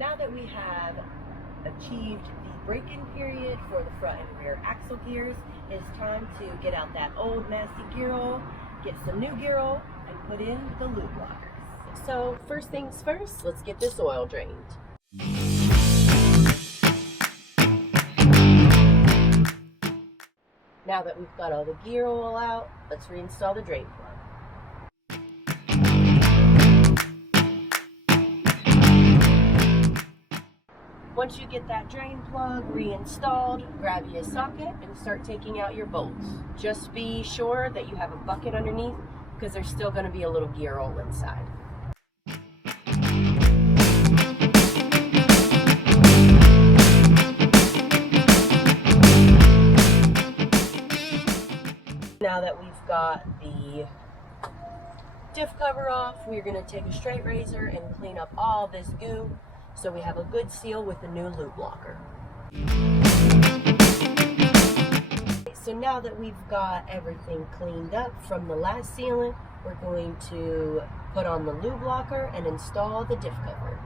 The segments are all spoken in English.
Now that we have achieved the break-in period for the front and rear axle gears, it's time to get out that old nasty gear oil, get some new gear oil, and put in the lube lockers. So first things first, let's get this oil drained. Now that we've got all the gear oil out, let's reinstall the drain plug. Once you get that drain plug reinstalled, grab you a socket and start taking out your bolts. Just be sure that you have a bucket underneath because there's still going to be a little gear oil inside. Now that we've got the diff cover off, we're going to take a straight razor and clean up all this goo so we have a good seal with the new LubeLocker. So now that we've got everything cleaned up from the last sealant, we're going to put on the LubeLocker and install the diff cover.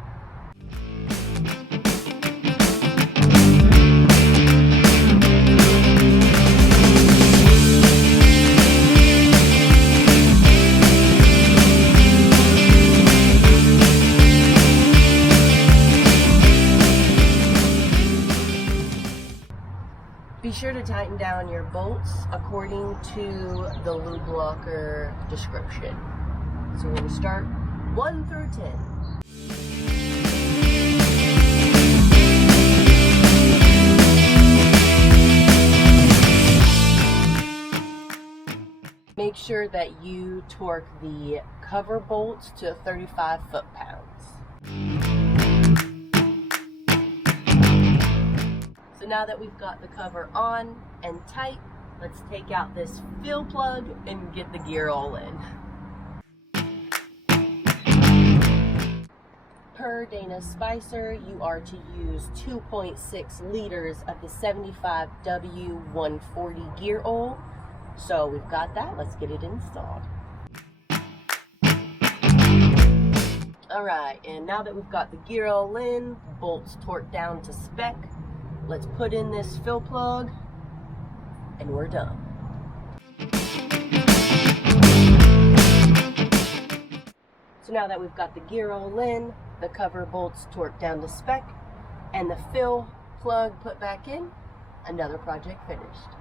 Be sure to tighten down your bolts according to the LubeLocker description. So we're going to start 1 through 10. Make sure that you torque the cover bolts to 35 foot-pounds. So now that we've got the cover on and tight, let's take out this fill plug and get the gear all in. Per Dana Spicer, you are to use 2.6 liters of the 75W140 gear oil. So we've got that, let's get it installed. Alright, and now that we've got the gear oil in, bolts torqued down to spec, let's put in this fill plug, and we're done. So now that we've got the gear oil in, the cover bolts torqued down to spec, and the fill plug put back in, another project finished.